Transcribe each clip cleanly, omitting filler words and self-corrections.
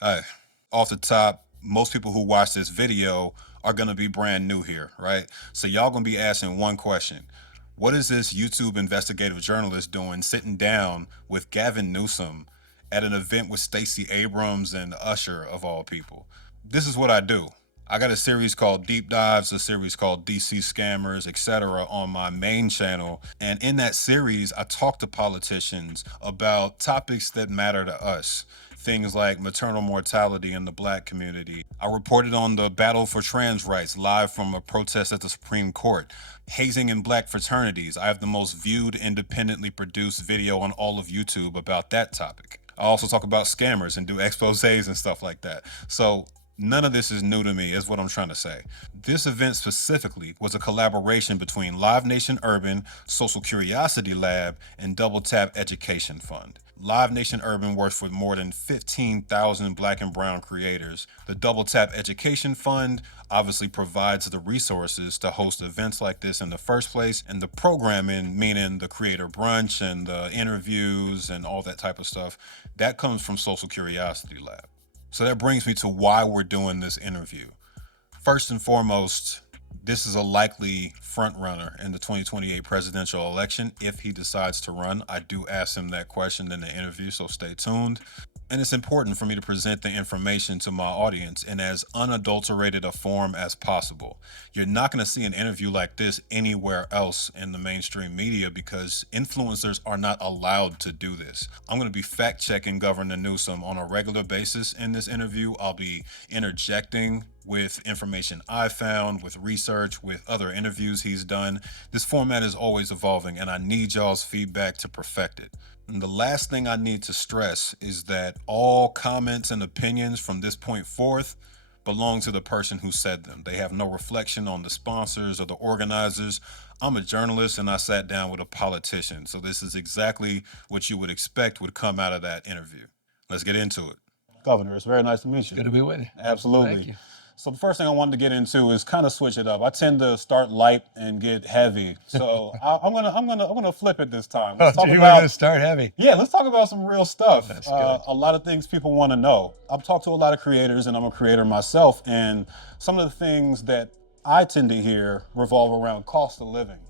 Uh, Off the top, most people who watch this video are going to be brand new here, right? So y'all going to be asking one question. What is this YouTube investigative journalist doing sitting down with Gavin Newsom at an event with Stacey Abrams and Usher of all people? This is what I do. I got a series called Deep Dives, a series called DC Scammers, etc. on my main channel. And in that series, I talk to politicians about topics that matter to us. Things like maternal mortality in the black community. I reported on the battle for trans rights live from a protest at the Supreme Court. Hazing in black fraternities. I have the most viewed, independently produced video on all of YouTube about that topic. I also talk about scammers and do exposés and stuff like that. So none of this is new to me, is what I'm trying to say. This event specifically was a collaboration between Live Nation Urban, Social Curiosity Lab, and Double Tap Education Fund. Live Nation Urban works with more than 15,000 black and brown creators. The Double Tap Education Fund obviously provides the resources to host events like this in the first place, and the programming, meaning the creator brunch and the interviews and all that type of stuff, that comes from Social Curiosity Lab. So that brings me to why we're doing this interview. First and foremost, this is a likely frontrunner in the 2028 presidential election if he decides to run. I do ask him that question in the interview, so stay tuned. And it's important for me to present the information to my audience in as unadulterated a form as possible. You're not going to see an interview like this anywhere else in the mainstream media because influencers are not allowed to do this. I'm going to be fact checking Governor Newsom on a regular basis in this interview. I'll be interjecting with information I found, with research, with other interviews he's done. This format is always evolving, and I need y'all's feedback to perfect it. And the last thing I need to stress is that all comments and opinions from this point forth belong to the person who said them. They have no reflection on the sponsors or the organizers. I'm a journalist and I sat down with a politician. So this is exactly what you would expect would come out of that interview. Let's get into it. Governor, it's very nice to meet you. Good to be with you. Absolutely. Thank you. So the first thing I wanted to get into is kind of switch it up. I tend to start light and get heavy, so I'm gonna flip it this time. We're going to start heavy. Yeah, let's talk about some real stuff. That's good. A lot of things people want to know. I've talked to a lot of creators, and I'm a creator myself, and some of the things that I tend to hear revolve around cost of living.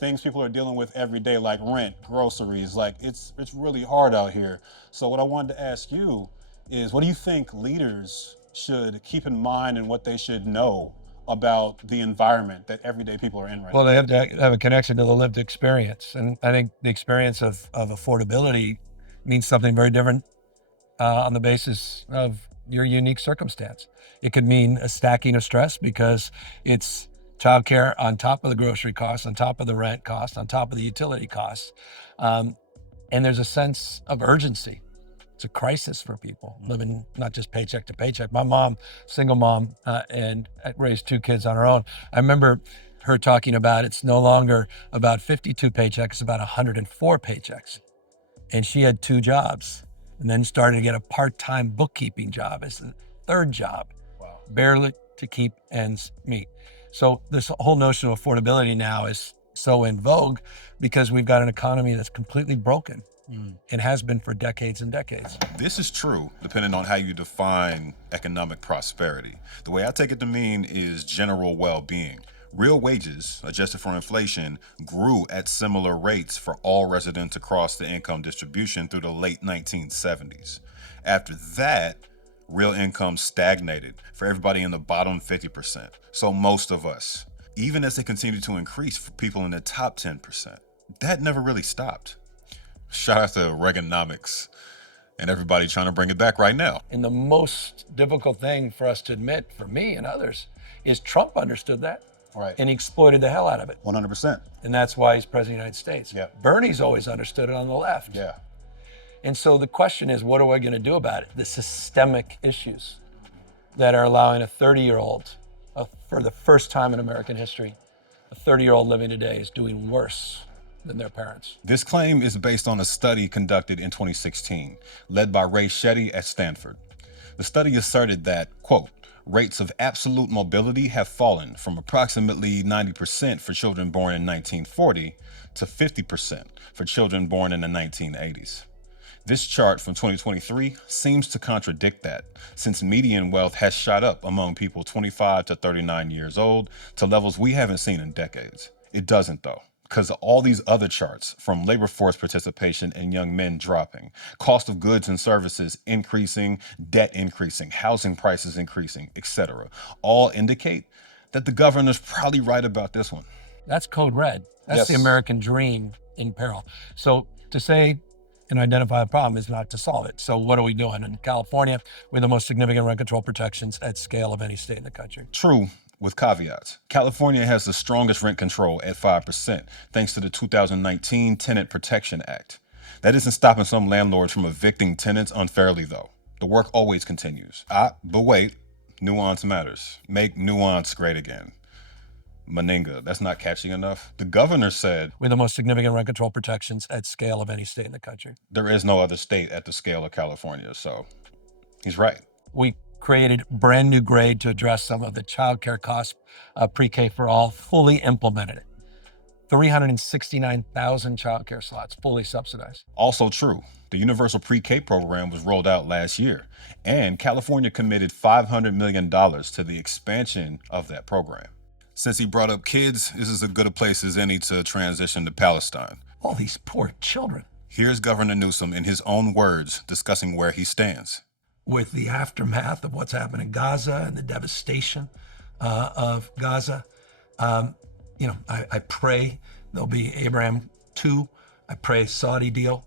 Things people are dealing with every day, like rent, groceries. Like it's really hard out here. So what I wanted to ask you is, what do you think leaders should keep in mind and what they should know about the environment that everyday people are in right now? Well, they have to have a connection to the lived experience. And I think the experience of affordability means something very different on the basis of your unique circumstance. It could mean a stacking of stress because it's childcare on top of the grocery costs, on top of the rent costs, on top of the utility costs. And there's a sense of urgency. It's a crisis for people living not just paycheck to paycheck. My mom, single mom, and raised two kids on her own. I remember her talking about it's no longer about 52 paychecks, it's about 104 paychecks. And she had two jobs and then started to get a part-time bookkeeping job as the third job, barely to keep ends meet. So this whole notion of affordability now is so in vogue because we've got an economy that's completely broken. And has been for decades and decades. This is true, depending on how you define economic prosperity. The way I take it to mean is general well-being. Real wages, adjusted for inflation, grew at similar rates for all residents across the income distribution through the late 1970s. After that, real income stagnated for everybody in the bottom 50%. So most of us, even as they continue to increase for people in the top 10%. That never really stopped. Shout out to Reaganomics and everybody trying to bring it back right now. And the most difficult thing for us to admit, for me and others, is Trump understood that. Right. And he exploited the hell out of it. 100%. And that's why he's president of the United States. Yeah. Bernie's always understood it on the left. Yeah. And so the question is, what are we going to do about it? The systemic issues that are allowing a 30-year-old, for the first time in American history, a 30-year-old living today is doing worse than their parents. This claim is based on a study conducted in 2016, led by Ray Shetty at Stanford. The study asserted that, quote, rates of absolute mobility have fallen from approximately 90% for children born in 1940 to 50% for children born in the 1980s. This chart from 2023 seems to contradict that, since median wealth has shot up among people 25 to 39 years old to levels we haven't seen in decades. It doesn't, though, because all these other charts, from labor force participation and young men dropping, cost of goods and services increasing, debt increasing, housing prices increasing, etc., all indicate that the governor's probably right about this one. That's code red. That's Yes. the American dream in peril. So to say and identify a problem is not to solve it. So what are we doing? In California, we have the most significant rent control protections at scale of any state in the country. True, with caveats. California has the strongest rent control at 5%, thanks to the 2019 Tenant Protection Act. That isn't stopping some landlords from evicting tenants unfairly, though. The work always continues. But wait, nuance matters. Make nuance great again. Meninga, that's not catchy enough. The governor said We have the most significant rent control protections at scale of any state in the country. there is no other state at the scale of California, so he's right. We created a brand new grade to address some of the childcare costs, pre-K for all, fully implemented it. 369,000 childcare slots, fully subsidized. Also true, the Universal Pre-K program was rolled out last year, and California committed $500 million to the expansion of that program. Since he brought up kids, this is as good a place as any to transition to Palestine. All these poor children. Here's Governor Newsom in his own words discussing where he stands. With the aftermath of what's happened in Gaza and the devastation of Gaza, I pray there'll be Abraham 2. I pray Saudi deal,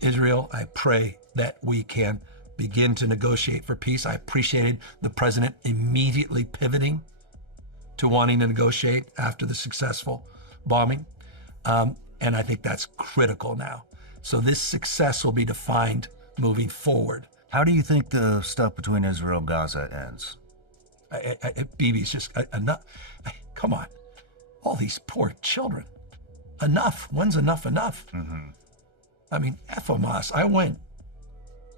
Israel. I pray that we can begin to negotiate for peace. I appreciated the president immediately pivoting to wanting to negotiate after the successful bombing. And I think that's critical now. So this success will be defined moving forward. How do you think the stuff between Israel and Gaza ends? Bibi's just enough. Come on. All these poor children. Enough. When's enough enough? Mm-hmm. I mean, Hamas.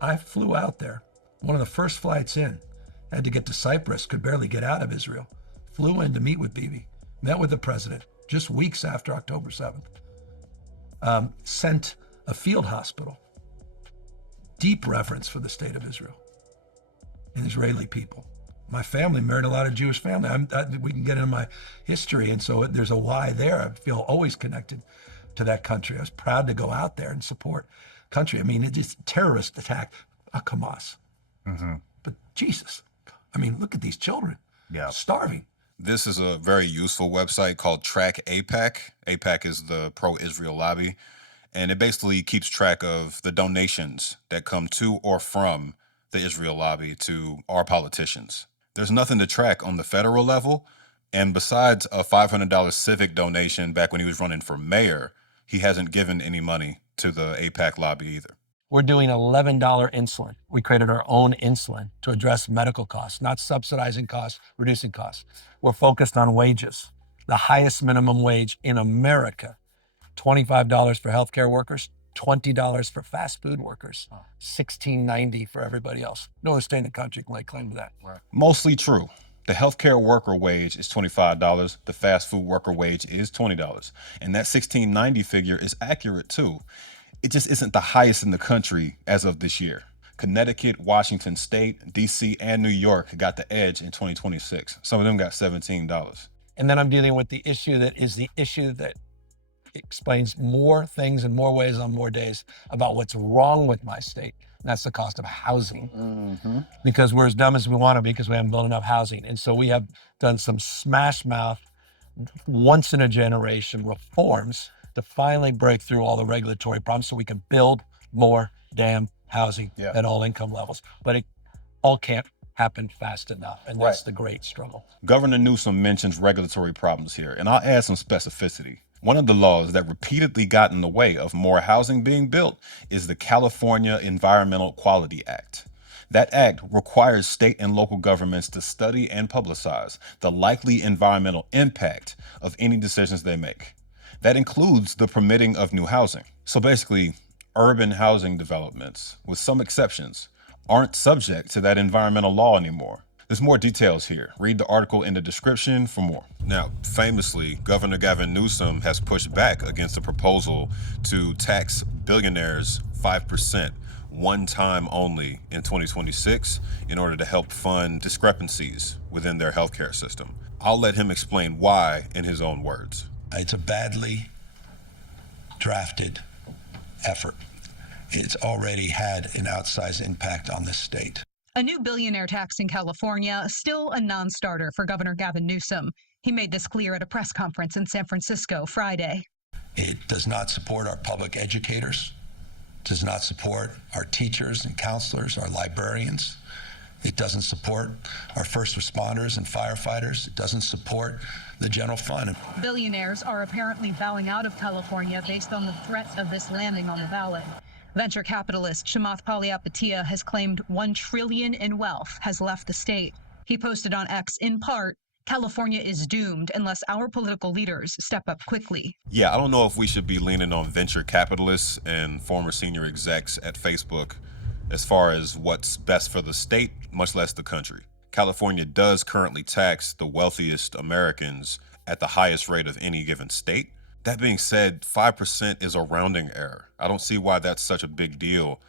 I flew out there. One of the first flights in. Had to get to Cyprus. Could barely get out of Israel. Flew in to meet with Bibi. Met with the president just weeks after October 7th. Sent a field hospital. Deep reverence for the state of Israel and Israeli people. My family married a lot of Jewish family. We can get into my history, and so there's a why there. I feel always connected to that country. I was proud to go out there and support country. I mean, it's just terrorist attack, Hamas. Mm-hmm. But Jesus, I mean, look at these children, starving. This is a very useful website called Track AIPAC. AIPAC is the pro-Israel lobby, and it basically keeps track of the donations that come to or from the Israel lobby to our politicians. There's nothing to track on the federal level, and besides a $500 civic donation back when he was running for mayor, he hasn't given any money to the AIPAC lobby either. We're doing $11 insulin. We created our own insulin to address medical costs, not subsidizing costs, reducing costs. We're focused on wages, the highest minimum wage in America. $25 for healthcare workers, $20 for fast food workers, $16.90 for everybody else. No other state in the country can lay claim to that. Mostly true. The healthcare worker wage is $25. The fast food worker wage is $20. And that $16.90 figure is accurate too. It just isn't the highest in the country as of this year. Connecticut, Washington State, DC, and New York got the edge in 2026. Some of them got $17. And then I'm dealing with the issue that explains more things in more ways on more days about what's wrong with my state. And that's the cost of housing. Mm-hmm. Because we're as dumb as we want to be because we haven't built enough housing. And so we have done some smash mouth, once in a generation reforms to finally break through all the regulatory problems so we can build more damn housing at all income levels. But it all can't happen fast enough. And that's the great struggle. Governor Newsom mentions regulatory problems here, and I'll add some specificity. One of the laws that repeatedly got in the way of more housing being built is the California Environmental Quality Act. That act requires state and local governments to study and publicize the likely environmental impact of any decisions they make. That includes the permitting of new housing. So basically, urban housing developments, with some exceptions, aren't subject to that environmental law anymore. There's more details here. Read the article in the description for more. Now, famously, Governor Gavin Newsom has pushed back against a proposal to tax billionaires 5% one time only in 2026 in order to help fund discrepancies within their healthcare system. I'll let him explain why in his own words. It's a badly drafted effort. It's already had an outsized impact on the state. A new billionaire tax in California, still a non-starter for Governor Gavin Newsom. He made this clear at a press conference in San Francisco Friday. It does not support our public educators, does not support our teachers and counselors, our librarians. It doesn't support our first responders and firefighters. It doesn't support the general fund. Billionaires are apparently bowing out of California based on the threat of this landing on the ballot. Venture capitalist Chamath Palihapitiya has claimed $1 trillion in wealth has left the state. He posted on X, in part, California is doomed unless our political leaders step up quickly. Yeah, I don't know if we should be leaning on venture capitalists and former senior execs at Facebook as far as what's best for the state, much less the country. California does currently tax the wealthiest Americans at the highest rate of any given state. That being said, 5% is a rounding error. I don't see why that's such a big deal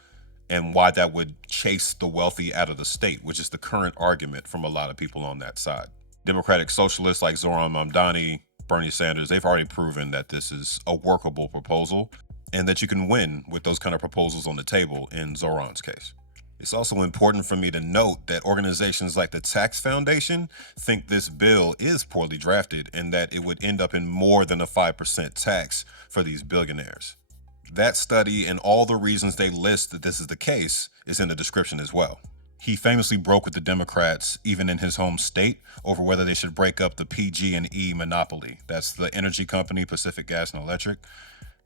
and why that would chase the wealthy out of the state, which is the current argument from a lot of people on that side. Democratic socialists like Zohran Mamdani, Bernie Sanders, they've already proven that this is a workable proposal and that you can win with those kind of proposals on the table in Zohran's case. It's also important for me to note that organizations like the Tax Foundation think this bill is poorly drafted and that it would end up in more than a 5% tax for these billionaires. That study and all the reasons they list that this is the case is in the description as well. He famously broke with the Democrats, even in his home state, over whether they should break up the PG&E monopoly. That's the energy company, Pacific Gas and Electric.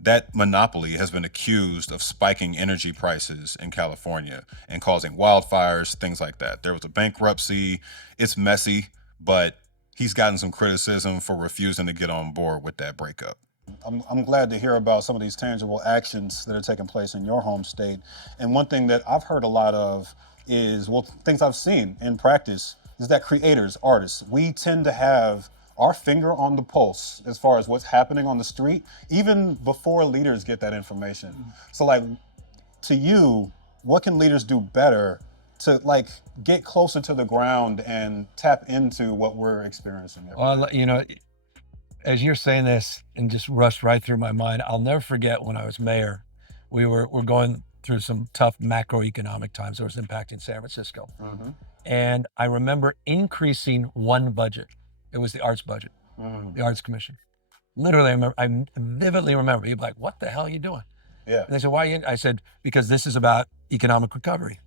That monopoly has been accused of spiking energy prices in California and causing wildfires, things like that. There was a bankruptcy. It's messy, but he's gotten some criticism for refusing to get on board with that breakup. I'm glad to hear about some of these tangible actions that are taking place in your home state. And one thing that I've heard a lot of is, well, things I've seen in practice is that creators, artists, we tend to have our finger on the pulse as far as what's happening on the street, even before leaders get that information. So like, to you, what can leaders do better to like get closer to the ground and tap into what we're experiencing? Well, you know, as you're saying this and just rushed right through my mind, I'll never forget when I was mayor, we're going through some tough macroeconomic times that was impacting San Francisco. And I remember increasing one budget. It was the arts budget, the Arts Commission. Literally, I vividly remember people like, what the hell are you doing? Yeah. And they said, why are you? I said, because this is about economic recovery.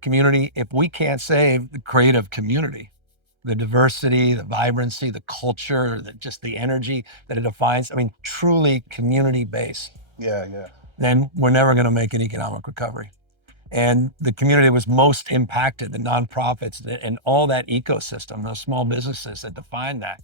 Community, if we can't save the creative community, the diversity, the vibrancy, the culture, just the energy that it defines, I mean, truly community-based. Yeah. Then we're never going to make an economic recovery. And the community that was most impacted, the nonprofits and all that ecosystem, those small businesses that define that,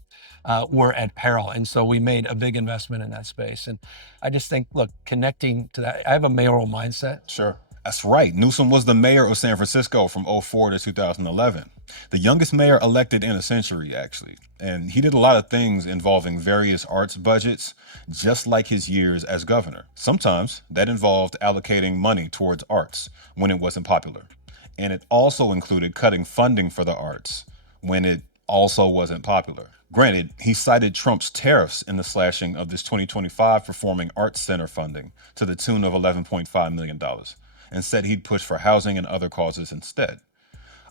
were at peril. And so we made a big investment in that space. And I just think, look, connecting to that, I have a mayoral mindset. Sure. That's right. Newsom was the mayor of San Francisco from 2004 to 2011. The youngest mayor elected in a century, actually. And he did a lot of things involving various arts budgets, just like his years as governor. Sometimes that involved allocating money towards arts when it wasn't popular. And it also included cutting funding for the arts when it also wasn't popular. Granted, he cited Trump's tariffs in the slashing of this 2025 Performing Arts Center funding to the tune of $11.5 million. And said he'd push for housing and other causes instead.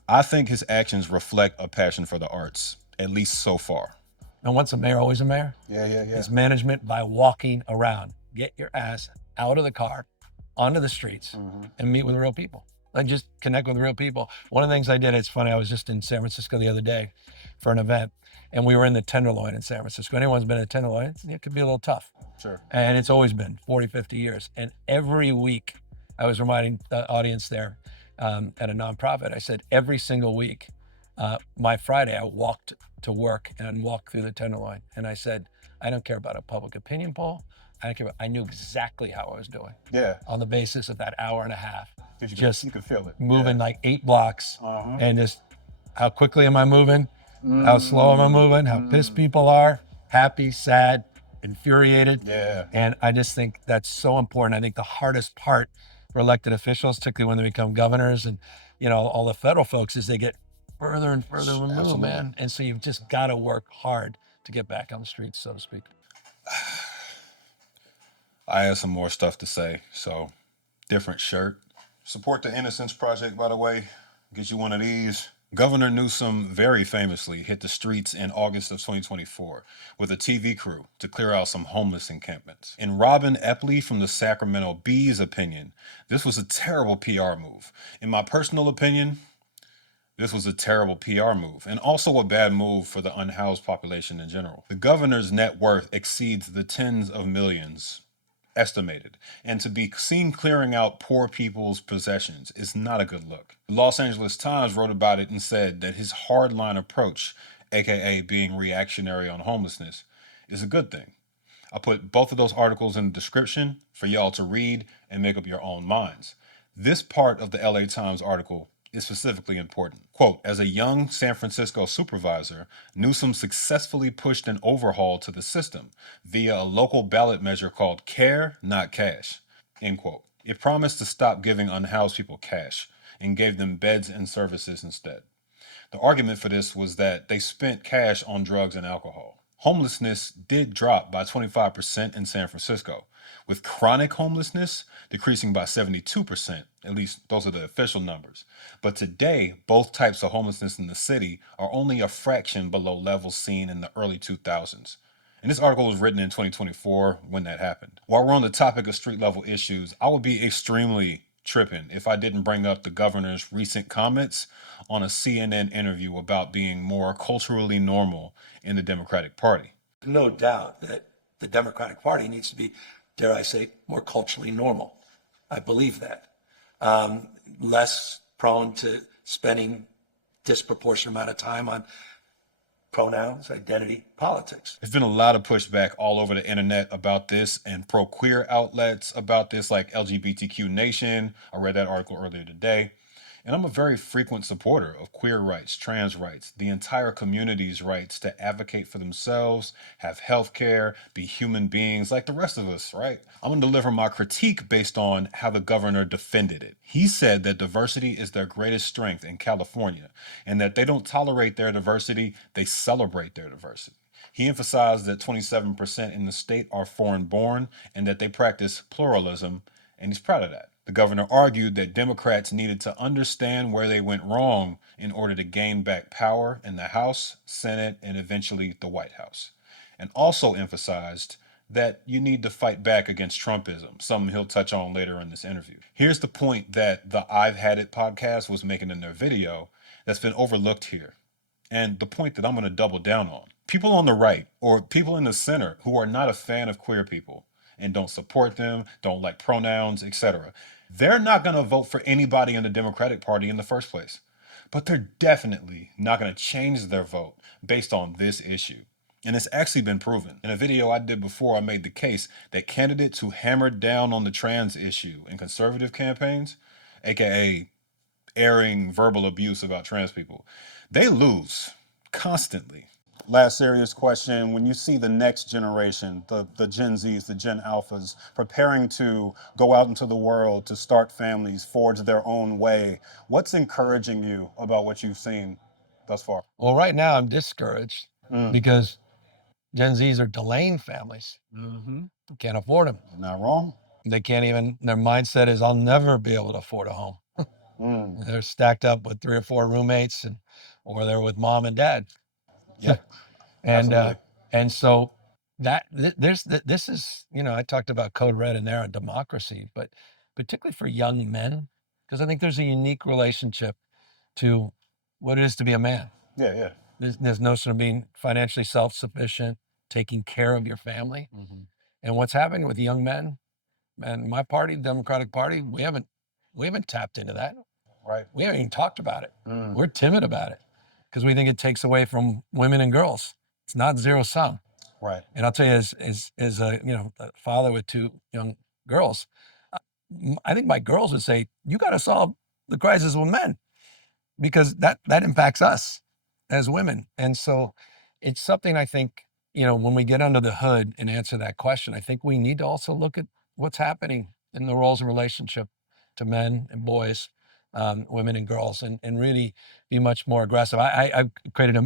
I think his actions reflect a passion for the arts, at least so far. And once a mayor, always a mayor. Yeah. It's management by walking around. Get your ass out of the car, onto the streets, and meet with real people. Like just connect with real people. One of the things I did, it's funny, I was just in San Francisco the other day for an event, and we were in the Tenderloin in San Francisco. Anyone's been in a Tenderloin, it could be a little tough. Sure. And it's always been 40, 50 years. And every week, I was reminding the audience there at a nonprofit, I said, every single week, my Friday, I walked to work and walked through the Tenderloin. And I said, I don't care about a public opinion poll. I knew exactly how I was doing. Yeah. On the basis of that hour and a half. You could feel it. Moving like 8 blocks and just how quickly am I moving? How slow am I moving? How pissed people are, happy, sad, infuriated. Yeah. And I just think that's so important. I think the hardest part for elected officials, particularly when they become governors and, all the federal folks, is they get further and further removed, Absolutely. man. And so you've just got to work hard to get back on the streets, so to speak. I have some more stuff to say, so different shirt. Support the Innocence Project, by the way. Get you one of these. Governor Newsom very famously hit the streets in August of 2024 with a TV crew to clear out some homeless encampments. In Robin Epley from the Sacramento Bee's opinion, this was a terrible PR move. In my personal opinion, this was a terrible PR move and also a bad move for the unhoused population in general. The governor's net worth exceeds the tens of millions estimated, and to be seen clearing out poor people's possessions is not a good look. The Los Angeles Times wrote about it and said that his hardline approach, aka being reactionary on homelessness, is a good thing. I'll put both of those articles in the description for y'all to read and make up your own minds. This part of the LA Times article is specifically important. Quote, as a young San Francisco supervisor, Newsom successfully pushed an overhaul to the system via a local ballot measure called Care, Not Cash, end quote. It promised to stop giving unhoused people cash and gave them beds and services instead. The argument for this was that they spent cash on drugs and alcohol. Homelessness did drop by 25% in San Francisco, with chronic homelessness decreasing by 72%, at least those are the official numbers. But today, both types of homelessness in the city are only a fraction below levels seen in the early 2000s. And this article was written in 2024 when that happened. While we're on the topic of street level issues, I would be extremely tripping if I didn't bring up the governor's recent comments on a CNN interview about being more culturally normal in the Democratic Party. No doubt that the Democratic Party needs to be, dare I say, more culturally normal. I believe that. Less prone to spending disproportionate amount of time on pronouns, identity, politics. There's been a lot of pushback all over the internet about this and pro-queer outlets about this, like LGBTQ Nation. I read that article earlier today. And I'm a very frequent supporter of queer rights, trans rights, the entire community's rights to advocate for themselves, have health care, be human beings like the rest of us, right? I'm going to deliver my critique based on how the governor defended it. He said that diversity is their greatest strength in California and that they don't tolerate their diversity, they celebrate their diversity. He emphasized that 27% in the state are foreign born and that they practice pluralism, and he's proud of that. The governor argued that Democrats needed to understand where they went wrong in order to gain back power in the House, Senate, and eventually the White House. And also emphasized that you need to fight back against Trumpism, something he'll touch on later in this interview. Here's the point that the I've Had It podcast was making in their video that's been overlooked here, and the point that I'm going to double down on. People on the right, or people in the center who are not a fan of queer people and don't support them, don't like pronouns, etc., they're not going to vote for anybody in the Democratic Party in the first place. But they're definitely not going to change their vote based on this issue. And it's actually been proven. In a video I did before, I made the case that candidates who hammered down on the trans issue in conservative campaigns, aka airing verbal abuse about trans people, they lose constantly. Last serious question. When you see the next generation, the Gen Zs, the Gen Alphas, preparing to go out into the world to start families, forge their own way, what's encouraging you about what you've seen thus far? Well, right now I'm discouraged because Gen Zs are delaying families. Can't afford them. Not wrong. They can't even, their mindset is, I'll never be able to afford a home. They're stacked up with 3 or 4 roommates, or they're with mom and dad. Yeah. And so this is, I talked about Code Red in there on democracy, but particularly for young men, because I think there's a unique relationship to what it is to be a man. Yeah. There's notion of being financially self-sufficient, taking care of your family. And what's happening with young men, and my party, Democratic Party, we haven't tapped into that. Right. We haven't even talked about it. We're timid about it because we think it takes away from women and girls. It's not zero sum. Right. And I'll tell you, as a father with 2 young girls, I think my girls would say, you got to solve the crisis with men, because that impacts us as women. And so it's something I think, when we get under the hood and answer that question, I think we need to also look at what's happening in the roles and relationship to men and boys, women and girls, and really be much more aggressive. I created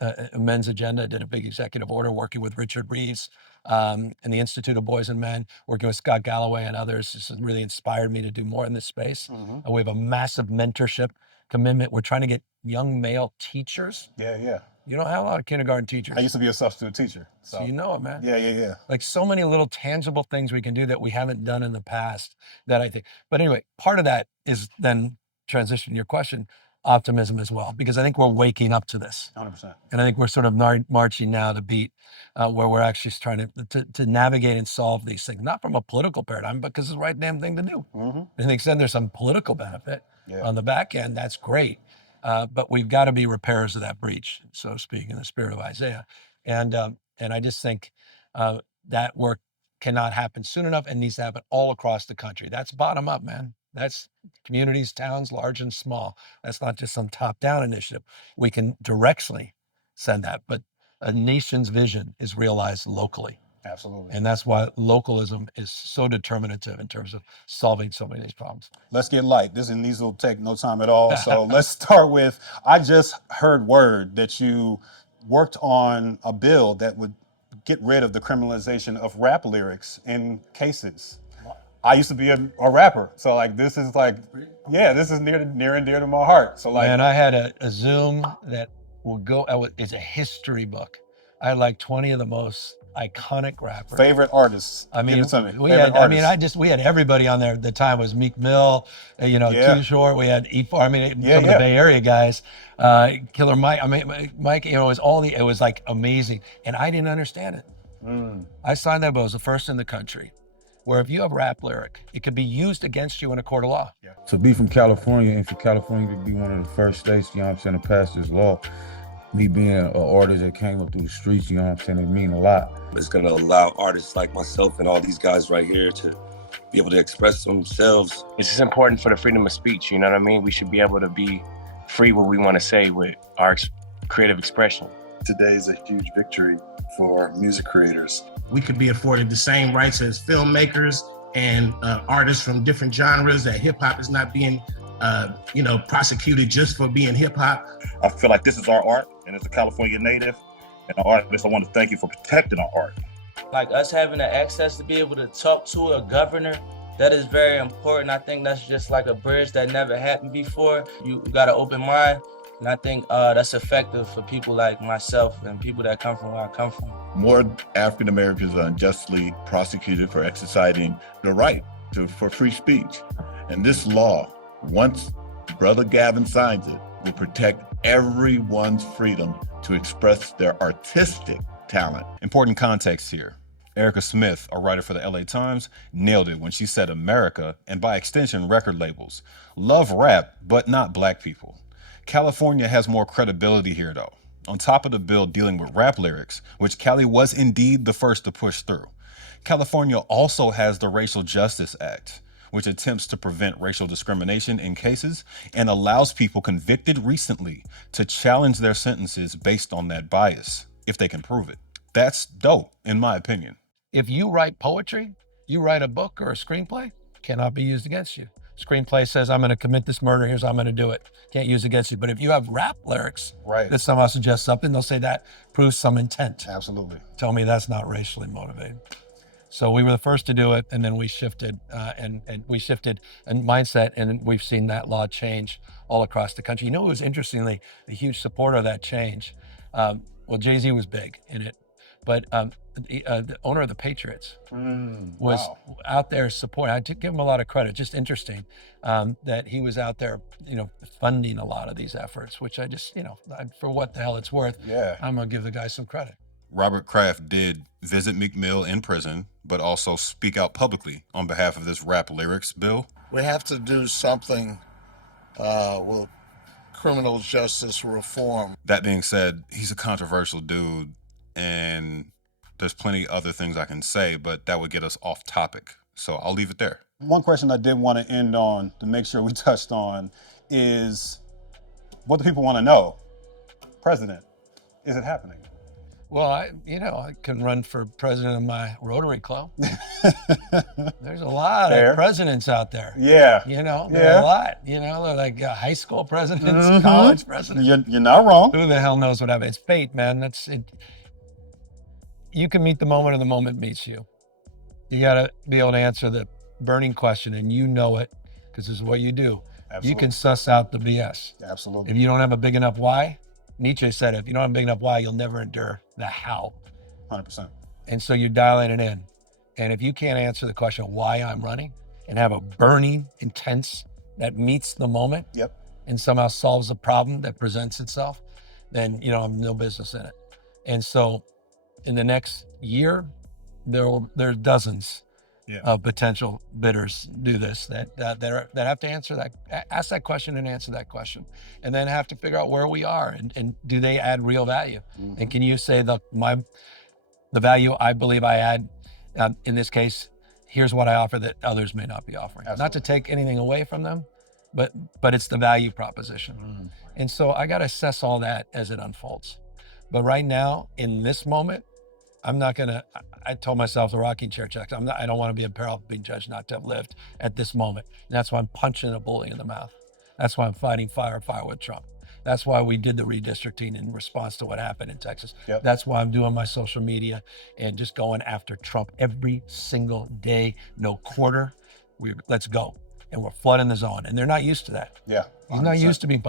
a men's agenda, did a big executive order working with Richard Reeves and the Institute of Boys and Men, working with Scott Galloway and others. This has really inspired me to do more in this space. We have a massive mentorship commitment. We're trying to get young male teachers. Yeah. You don't have a lot of kindergarten teachers. I used to be a substitute teacher. So you know it, man. Yeah. Like so many little tangible things we can do that we haven't done in the past that I think. But anyway, part of that is then transition to your question, optimism as well, because I think we're waking up to this. 100%. And I think we're sort of marching now to beat where we're actually trying to navigate and solve these things, not from a political paradigm, but because it's the right damn thing to do. And to the extent there's some political benefit on the back end, that's great. But we've got to be repairers of that breach, so to speak, in the spirit of Isaiah. And I just think that work cannot happen soon enough and needs to happen all across the country. That's bottom up, man. That's communities, towns, large and small. That's not just some top-down initiative. We can directly send that, but a nation's vision is realized locally. Absolutely. And that's why localism is so determinative in terms of solving so many of these problems. Let's get light. These will take no time at all. So let's start with, I just heard word that you worked on a bill that would get rid of the criminalization of rap lyrics in cases. I used to be a rapper, so like this is like, this is near and dear to my heart. So like, and I had a Zoom that will go. It's a history book. I had like 20 of the most iconic rappers. Favorite artists. I mean, Give it to me. we Favorite had. artists. I mean, we had everybody on there. At the time was Meek Mill, Too Short. We had E4. I mean, some of the Bay Area guys, Killer Mike. I mean, Mike. It was like amazing, and I didn't understand it. I signed that bill. It was the first in the country, where if you have rap lyric, it could be used against you in a court of law. To be from California, and for California to be one of the first states, you know what I'm saying, to pass this law, me being an artist that came up through the streets, you know what I'm saying, it mean a lot. It's gonna allow artists like myself and all these guys right here to be able to express themselves. It's just important for the freedom of speech, you know what I mean? We should be able to be free what we want to say with our creative expression. Today is a huge victory for music creators. We could be afforded the same rights as filmmakers and artists from different genres, that hip hop is not being prosecuted just for being hip hop. I feel like this is our art, and as a California native and an artist, I want to thank you for protecting our art. Like us having the access to be able to talk to a governor, that is very important. I think that's just like a bridge that never happened before. You got an open mind, and I think that's effective for people like myself and people that come from where I come from. More African Americans are unjustly prosecuted for exercising the right for free speech. And this law, once Brother Gavin signs it, will protect everyone's freedom to express their artistic talent. Important context here. Erica Smith, a writer for the LA Times, nailed it when she said America, and by extension record labels, love rap, but not black people. California has more credibility here though. On top of the bill dealing with rap lyrics, which Cali was indeed the first to push through, California also has the Racial Justice Act, which attempts to prevent racial discrimination in cases and allows people convicted recently to challenge their sentences based on that bias, if they can prove it. That's dope, in my opinion. If you write poetry, you write a book or a screenplay, cannot be used against you. Screenplay says, I'm going to commit this murder, here's how I'm going to do it. Can't use against you. But if you have rap lyrics that somehow suggest something, they'll say that proves some intent. Absolutely. Tell me that's not racially motivated. So we were the first to do it, and then we shifted, and we shifted a mindset, and we've seen that law change all across the country. You know, it was interestingly a huge supporter of that change. Well, Jay-Z was big in it, but the owner of the Patriots was out there supporting. I did give him a lot of credit. Just interesting that he was out there, funding a lot of these efforts, which I just, for what the hell it's worth, I'm gonna give the guy some credit. Robert Kraft did visit Meek Mill in prison, but also speak out publicly on behalf of this rap lyrics bill. We have to do something with criminal justice reform. That being said, he's a controversial dude, and there's plenty other things I can say, but that would get us off topic. So I'll leave it there. One question I did want to end on, to make sure we touched on, is what do people want to know? President, is it happening? Well, I can run for president of my Rotary Club. There's a lot Fair. of presidents out there. Yeah. There are Yeah. a lot. They're like high school presidents, Mhm. college presidents. You're not wrong. Who the hell knows what happens? It's fate, man. That's it. You can meet the moment, or the moment meets you. You got to be able to answer the burning question, and you know it, because this is what you do. Absolutely. You can suss out the BS. Absolutely. If you don't have a big enough why, Nietzsche said, if you don't have a big enough why, you'll never endure the how. 100%. And so you're dialing it in. And if you can't answer the question why I'm running and have a burning, intense that meets the moment, Yep. and somehow solves a problem that presents itself, then you have no business in it. And so in the next year, there's dozens Yeah. of potential bidders do this that have to ask that question and answer that question, and then have to figure out where we are and do they add real value? Mhm. And can you say the value I believe I add in this case? Here's what I offer that others may not be offering. Absolutely. Not to take anything away from them, but it's the value proposition. Mhm. And so I got to assess all that as it unfolds. But right now, in this moment, I'm not gonna. I told myself the rocking chair checks. I don't want to be in peril of being judged not to have lived at this moment. And that's why I'm punching a bully in the mouth. That's why I'm fighting fire with Trump. That's why we did the redistricting in response to what happened in Texas. Yep. That's why I'm doing my social media and just going after Trump every single day, no quarter. Let's go. And we're flooding the zone. And they're not used to that. Yeah. He's not used to being,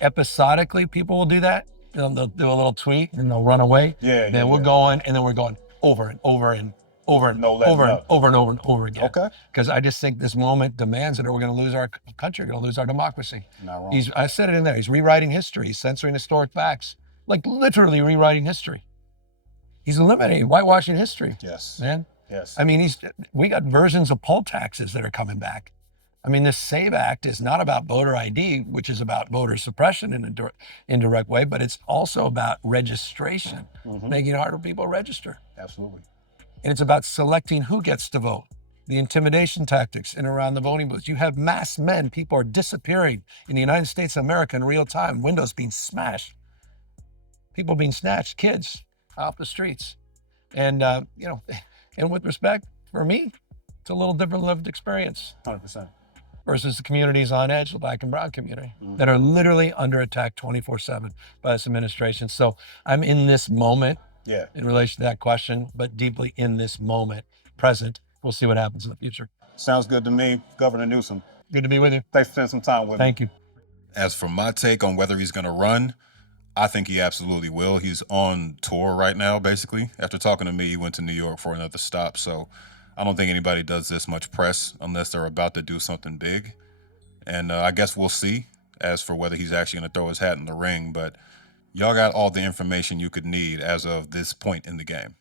episodically people will do that. They'll do a little tweet and they'll run away. Yeah. Then we're going over and over and over and No letting over and up. over and over and over again. Okay. Because I just think this moment demands it, or we're going to lose our country, we're going to lose our democracy. Not wrong. I said it in there. He's rewriting history. He's censoring historic facts, like literally rewriting history. He's eliminating, whitewashing history. Yes. Man. Yes. We got versions of poll taxes that are coming back. This SAVE Act is not about voter ID, which is about voter suppression in an indirect way, but it's also about registration, Mhm. making it harder for people to register. Absolutely. And it's about selecting who gets to vote, the intimidation tactics in and around the voting booths. You have masked men. People are disappearing in the United States of America in real time, windows being smashed, people being snatched, kids off the streets. And, and with respect, for me, it's a little different lived experience 100%. versus the communities on edge, the Black and brown community, that are literally under attack 24/7 by this administration. So I'm in this moment Yeah. in relation to that question, but deeply in this moment, present. We'll see what happens in the future. Sounds good to me. Governor Newsom, Good to be with you. thanks for spending some time with me. Thank you. As for my take on whether he's going to run, I think he absolutely will. He's on tour right now, basically. After talking to me, he went to New York for another stop. So I don't think anybody does this much press unless they're about to do something big. And I guess we'll see as for whether he's actually going to throw his hat in the ring. But y'all got all the information you could need as of this point in the game.